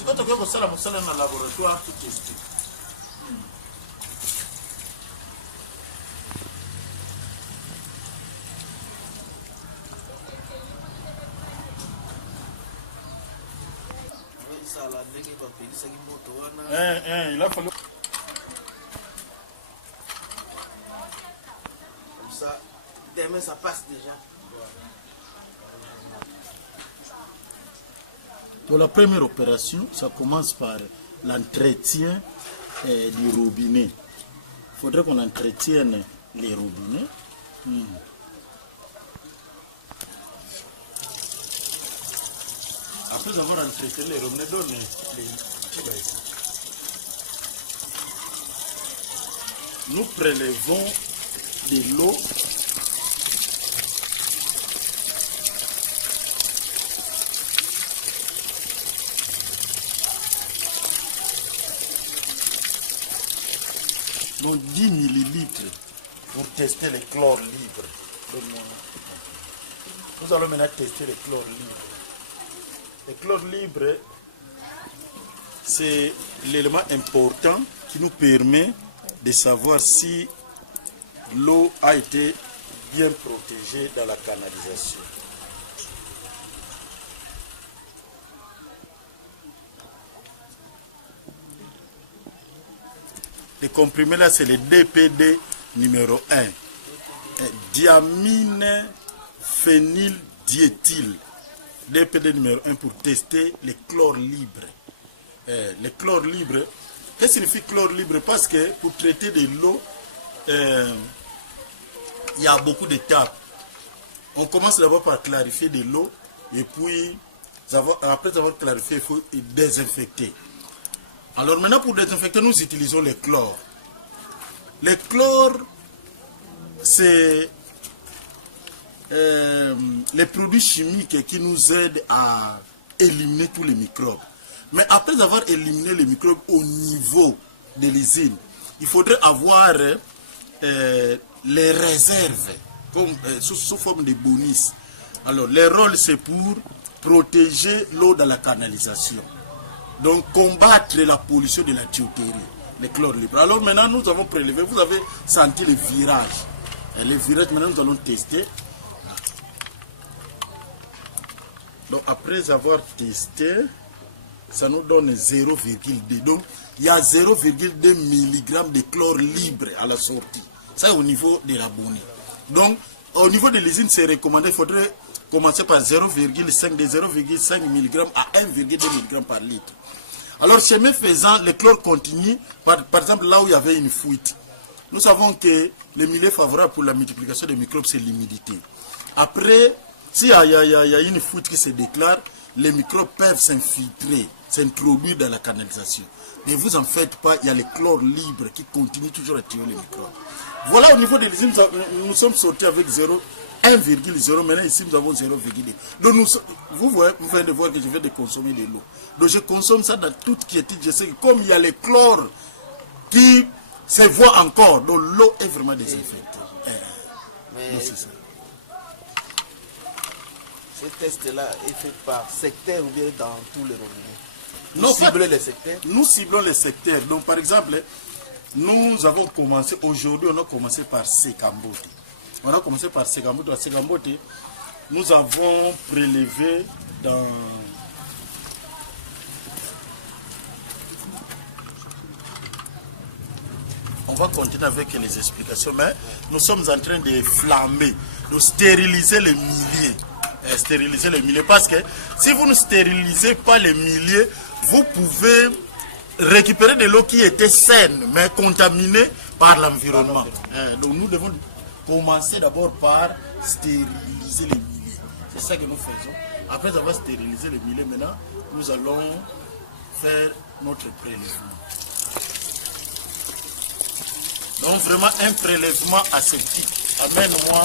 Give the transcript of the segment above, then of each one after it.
Si quand on veut ça, la salle dans le laboratoire, tout tester. Il a fallu. Comme ça, demain ça passe déjà. Pour la première opération, ça commence par l'entretien du robinet. Il faudrait qu'on entretienne les robinets. Après avoir entretenu les robinets, nous prélevons de l'eau donc 10 millilitres pour tester les chlores libres. Nous allons maintenant tester les chlores libres. Les chlores libres, c'est l'élément important qui nous permet de savoir si l'eau a été bien protégée dans la canalisation. Les comprimés là, c'est le DPD numéro 1. Diamine phényldietyl. DPD numéro 1 pour tester les chlores libres. Les chlores libres, qu'est-ce que signifie chlore libre? Parce que pour traiter de l'eau, il y a beaucoup d'étapes. On commence d'abord par clarifier de l'eau et puis, après avoir clarifié, il faut désinfecter. Alors maintenant, pour désinfecter, nous utilisons le chlore. Le chlore, c'est les produits chimiques qui nous aident à éliminer tous les microbes. Mais après avoir éliminé les microbes au niveau de l'usine, il faudrait avoir les réserves comme, sous forme de bonus. Alors, le rôle, c'est pour protéger l'eau dans la canalisation. Donc, combattre la pollution de la tuyauterie, les chlores libres. Alors, maintenant, nous avons prélevé, vous avez senti le virage. Et le virage, maintenant, nous allons tester. Donc, après avoir testé, ça nous donne 0,2. Donc, il y a 0,2 mg de chlore libre à la sortie. Ça, est au niveau de la bonnée. Donc, au niveau de l'usine, c'est recommandé, il faudrait commencer par 0,5 de 0,5 mg à 1,2 mg par litre. Alors, chemin faisant, le chlore continue, par exemple, là où il y avait une fuite. Nous savons que le milieu favorable pour la multiplication des microbes, c'est l'humidité. Après, s'il y a une fuite qui se déclare, les microbes peuvent s'infiltrer, s'introduire dans la canalisation. Mais vous en faites pas, il y a le chlore libre qui continue toujours à tuer les microbes. Voilà, au niveau de l'usine, nous sommes sortis avec 1,0. Maintenant, ici, nous avons 0,2. Donc, vous venez de voir que je viens de consommer de l'eau. Donc, je consomme ça dans toute quiétude. Je sais que comme il y a le chlore qui se voit encore, donc l'eau est vraiment désinfectée. Mais c'est ça. Ce test-là est fait par secteur ou bien dans tous les robinets? Nous ciblons les secteurs? Nous ciblons les secteurs. Donc, par exemple, nous avons commencé, aujourd'hui, on a commencé par Sekambote. On a commencé par Sekambote. À Sekambote, nous avons prélevé dans... On va continuer avec les explications, mais nous sommes en train de flamber, de stériliser les milliers. Stériliser les milliers, parce que si vous ne stérilisez pas les milliers, vous pouvez récupérer de l'eau qui était saine, mais contaminée par l'environnement. Donc nous devons commencer d'abord par stériliser les milliers. C'est ça que nous faisons. Après avoir stérilisé les milliers, maintenant, nous allons faire notre prélèvement. Donc vraiment un prélèvement aseptique. Amène-moi.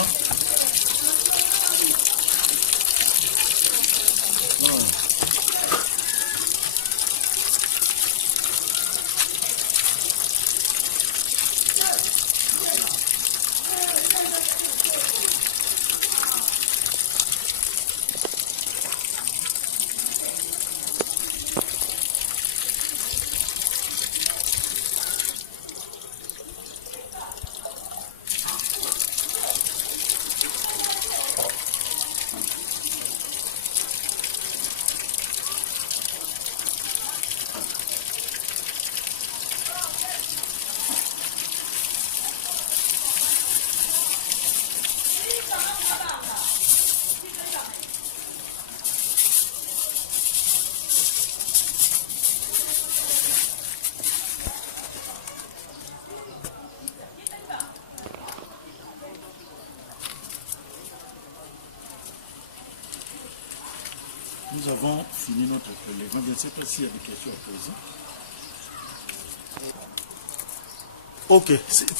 nous avons fini notre prélèvement. Je ne sais pas s'il y a des questions à poser. Ok,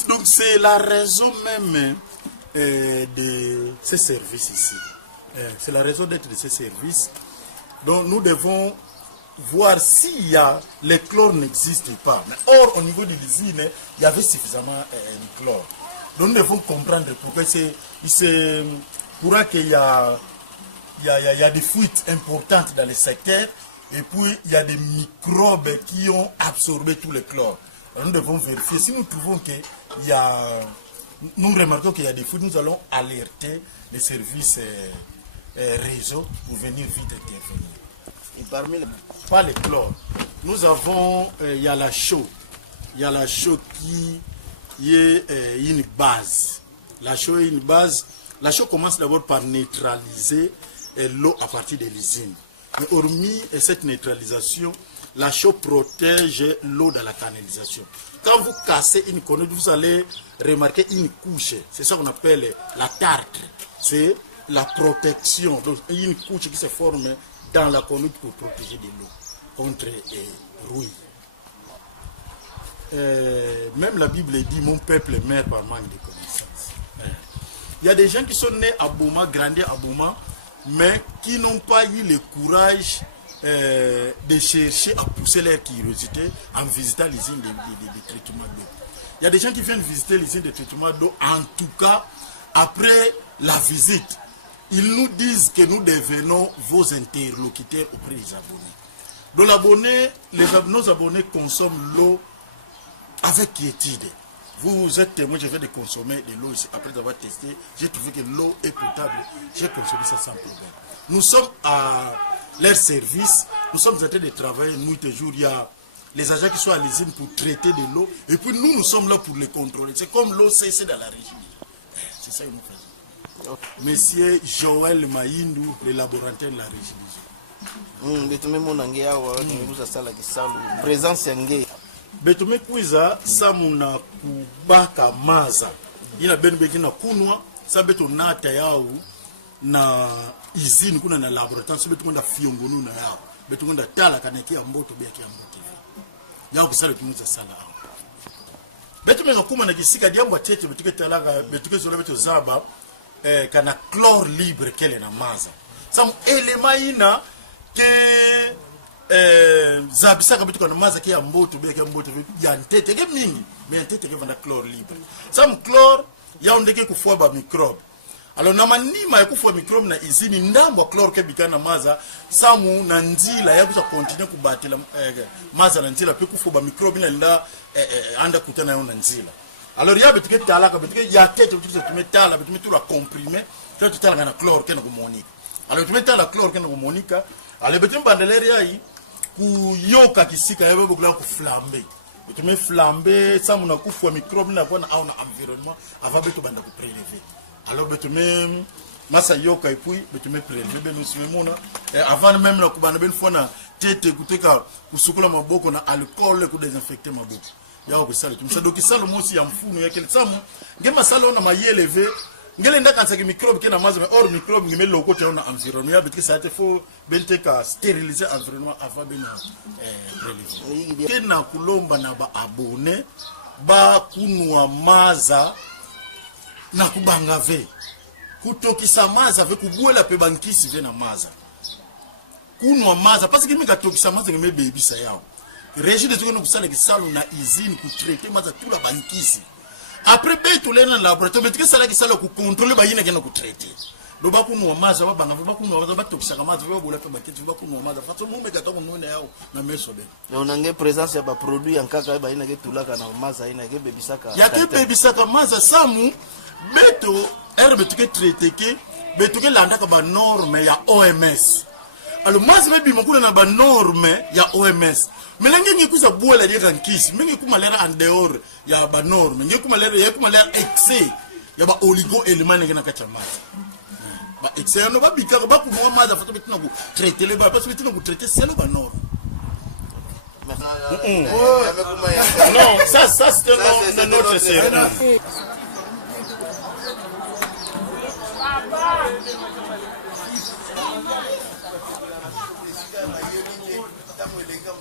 donc c'est la raison même de ces services ici. C'est la raison d'être de ces services. Donc nous devons voir s'il y a, les chlores n'existent pas. Mais or, au niveau de l'usine, il y avait suffisamment de chlore. Donc nous devons comprendre pourquoi pourra qu'il y a des fuites importantes dans le secteur et puis il y a des microbes qui ont absorbé tout le chlore. Alors, nous devons vérifier. Si nous trouvons qu'il y a... Nous remarquons qu'il y a des fuites, nous allons alerter les services réseau pour venir vite intervenir. Et parmi les... Pas le chlore. Nous avons, il y a la chaux. Il y a la chaux qui est une base. La chaux est une base. La chaux commence d'abord par neutraliser l'eau à partir de l'usine. Mais hormis cette neutralisation, la chaux protège l'eau dans la canalisation. Quand vous cassez une conduite, vous allez remarquer une couche. C'est ça qu'on appelle la tartre. C'est la protection. Donc, une couche qui se forme dans la conduite pour protéger de l'eau contre les rouilles. Même la Bible dit, mon peuple meurt par manque de connaissances. Il y a des gens qui sont nés à Bouma, grandis à Bouma, mais qui n'ont pas eu le courage de chercher à pousser leur curiosité en visitant l'usine de traitement d'eau. Il y a des gens qui viennent visiter l'usine de traitement d'eau, en tout cas, après la visite, ils nous disent que nous devenons vos interlocuteurs auprès des abonnés. Donc nos abonnés consomment l'eau avec quiétude. Vous êtes témoin, je viens de consommer de l'eau ici. Après avoir testé, j'ai trouvé que l'eau est potable. J'ai consommé ça sans problème. Nous sommes à leur service. Nous sommes en train de travailler nuit et jour. Il y a les agents qui sont à l'usine pour traiter de l'eau. Et puis nous sommes là pour les contrôler. C'est comme l'eau c'est dans la région. C'est ça que nous faisons. Monsieur Joël Maïndou, le laboratoire de la région. Présence yange. Betume kuiza samuna kubaka maza. Ina benbeki na kunwa, sa betu nata yao na izini kuna na laboratoire, sa betu kwenda fiongonu na yao. Betu kwenda tala kaneki ya mboto biaki ya mboto. Yao kisale kumuza sala. Betume ngakuma na kisika diambo atete betuke talaga betuke zola betu zaba kana chlore libre kele na maza. Sam elema ina ke zabisaka bitu kana maza ke ya mboto be ke mboto ya ntete ke mingi me ntete ke vanda chlore libre. Sam chlore ya ondeke kufua ba microbe. Alors na manima ya kufua microbe na izini ndambo chlore ke bikana maza samu na nzila ya kusa continue kubatela maza na nzila pe kufua ba microbe na nda anda kutana yo na nzila. Alors il y a betuke talaka betuke ya tete betuke tu metala betuke tu la comprimer tu talaka na chlore ke na kumonika. Alors tu metala chlore ke na kumonika. Alors betuke bandelere ya yi kuyoka kisika yabe bokula ku flamber. Betume flamber ça mona kufua microbe na bona au na environnement avant betu banda ku prélever. Alors betume masa yoka et puis betume prélever ben nous mona avant même na kubana ben fona tete kuteka kusukula maboko na alcool ku désinfecter maboko. Yao kusala tumsa doki salo mosi ya mfunu yake samu ngema salo na mayeleve ngele ndaka nsaki microbe kena mazo mais or microbe ngeme loko te na environnement ya bitiki ça te faut benteka stériliser environnement avant bena prélever kena kulomba na ba abonné ba kunwa maza na kubanga ve kutokisa maza ve kubuela pe bankisi ve na maza kunwa maza parce que mika tokisa maza ngeme bebisa yao régie de nous kusala kisalo na usine ku traiter maza tout la bankisi après beto lena laboratoire betike sala kisalo ku contrôler ba yina kena ku traiter do ba kunwa maza ba banga ba kunwa maza ba tokisa maza ba bola pe bakiti ba kunwa maza fato mume ka to nuna yao na meso be na unange présence ya ba produit yankaka ba yina ke tulaka na maza yina ke bebisaka ya ke bebisaka maza samu beto er betike traiter ke betuke landa ka ba norme ya OMS. Alors maza bebi mokuna na ba norme ya OMS. Mais là, il y a des gens qui ont des en dehors, il y a des normes, il y a des excès, il y a des oligo-éléments qui sont excès. Il y a des traiter les parce que traiter c'est les normes. Non, ça c'est un autre service. Cette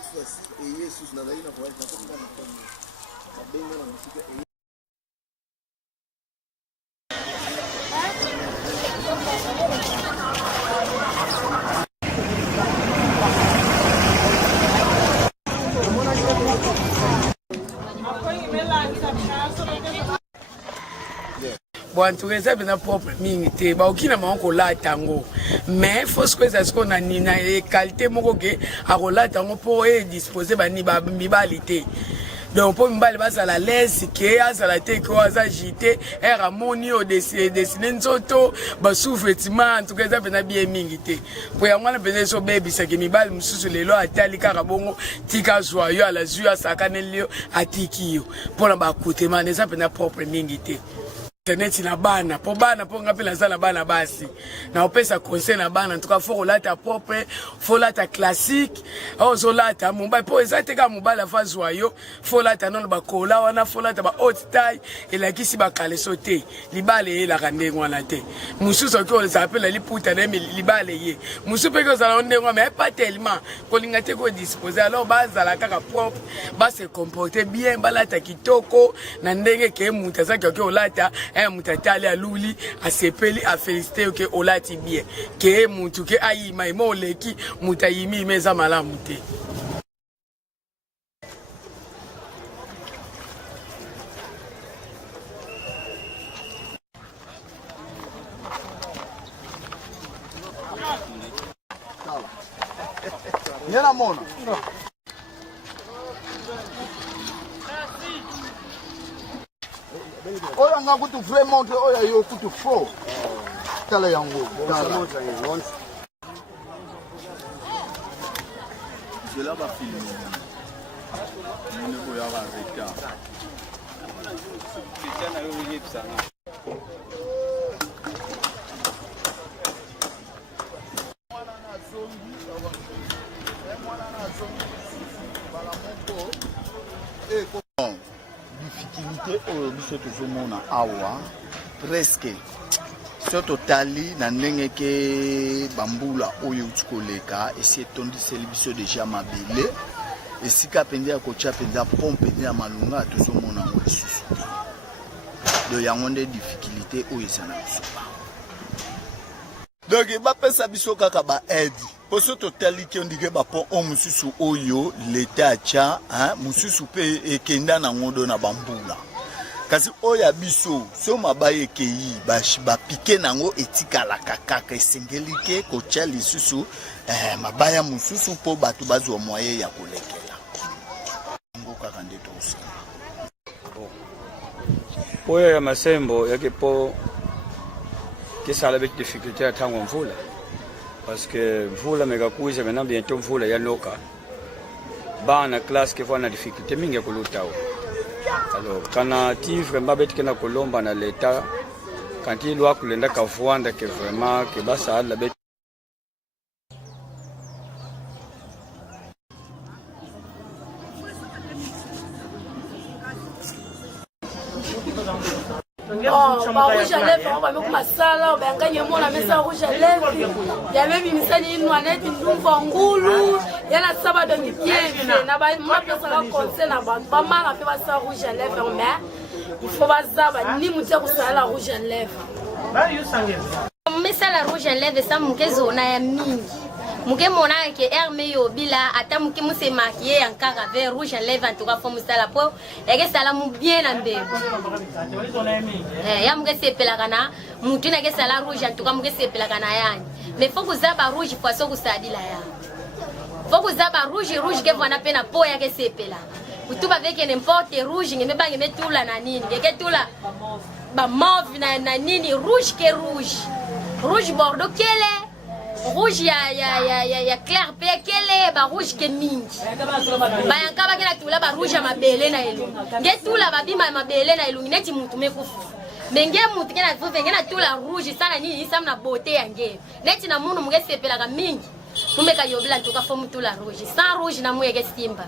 fois-ci, ayez sous la veille, la voix, la bon tout ça bien propre mingi te ba okina mango la tango mais faut ce que ça ce qu'on a ni na qualité moko ke a rola tango pour disposer ba ni ba mibalité donc pour mibali ba la l'aise ke azala te ko azagité era moni au dessiner nzoto ba souffetima en tout cas ça bien bien mingi te pour ya mwana peut so baby ça ke mibali mususu lelo atali kaka bongo tika joyeux à la joie sakanelio atiki yo pour na ba côté man ça bien propre mingi te internet na bana po ngapi la zala bana basi na opesa conseil na bana en tout cas faut lata propre faut lata classique ozo lata mobile po ezate ka mobile fa joyeux faut lata non ba kola wana faut lata ba haute taille et la kisi ba kale sauter libale e la rande ngwana te mususu ko les appelle li puta na libale ye mususu pe ko zala onde ngwa mais pas tellement ko linga te ko disposer alors ba zala kaka propre ba se comporter bien ba lata kitoko na ndenge ke muta za ko lata mutatali aluli asepeli a féliciter que olati bien ke mutu ke ayima mo leki mutayimi meza malamu te Yana mona. Oya nga kutu vraiment oya yo kutu faux. Tala yango. Tala. Je la ba filmer. Mune ko ya ba reta. Kitana yo yipsa na. Difficulté au biso tozomona awa presque so totali na ndenge ke bambula oyo utsikoleka esi etondiseli biso deja mabele esika pende ya kotia pende ya pompe ya malunga tozomona ngo lisusu do yango nde difficulté oyo eza na biso donc bapesa biso kaka ba aide poso totali ke ondike bapon o mususu oyo leta atia mususu pe ekenda na ngodo na bambula kasi oya biso so mabaye ekei bapike nango etikalaka kaka esengeli ke kotia lisusu mabaya mususu mpo bato bazwa moye ya kolekela ngo kaka nde tosala oyo ya masembo yake po kisala avec difficulté à tango mvula parce que mvula megakuja maintenant bientôt mvula yanoka bana classe ke vona difficulté mingi kulutao alors kana ti vraiment beti kana kolomba na leta quand il doit kulenda kavuanda que vraiment que basa la beti rouge à lèvres, on va mettre ma salle, on va gagner mon la messe rouge à lèvres. Il y avait une salle, une noinette, une douve, il y a la salle de pied. Moi, je suis un conseil, pas mal à faire ça rouge à lèvres, mais il faut pas ça, ni me dire que ça la rouge à lèvres. Mais ça la rouge à lèvres, ça me fait zona mingi. Muke mona ke herme yo bila ata muke muse maquiller encore avec rouge à lèvres en tout cas faut musala po et que ça la mu bien en bébé ya muke sepela kana mutu na ke sala rouge en tout cas muke sepela kana yani mais faut que ça ba rouge poisson que ça dit là ya faut que ça ba rouge que vona pena po ya ke sepela mutu ba avec n'importe rouge ngeme ba ngeme tula na nini ke tula ba mauve na nini rouge que rouge bordeaux kele rouge ya clair pe kele ba rouge ke mingi bayanka bakena tula ba rouge ya mabele na elungi nge tula babima mabele na elungi neti mutu mekufu menge mutu kena vuve ngena tula rouge sana nini isam na beauté yange neti na munu muge sepela ka mingi mumeka yobila ntoka fo mutula rouge sans rouge na muyeke simba